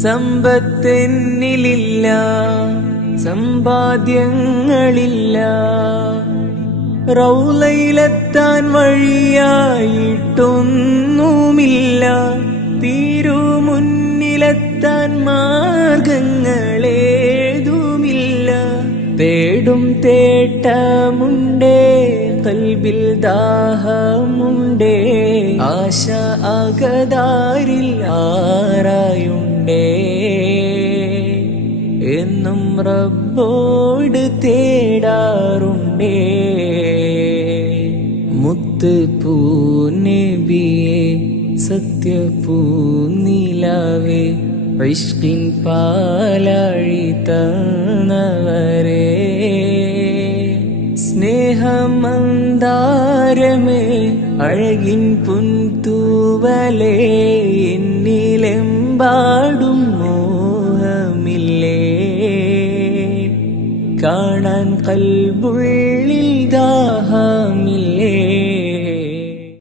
സമ്പത്തെന്നിലില്ല, സമ്പാദ്യങ്ങളില്ല, റൗളയിലെത്താൻ വഴിയായിട്ടൊന്നുമില്ല, തിരുമുന്നിലെത്താൻ മാർഗങ്ങളേതുമില്ല. തേടും തേട്ടമുണ്ടേ, കൽബിൽ ദാഹമുണ്ടേ, ആശ അകതാരിൽ ആറായുണ്ടേ. എന്നും റബ്ബോട് തേടാറുണ്ടേ. മുത്ത് പൂനബിയെ, സത്യപൂനിലാവേ, ഇഷ്കിൻ പാലാഴി തന്നവരേ, സ്നേഹമന്ദാരമേ, അഴകിൻ പുൻതൂവലേ, എന്നിലെമ്പാടും മോഹമില്ലേ, കാണാൻ കൽബുള്ളിൽ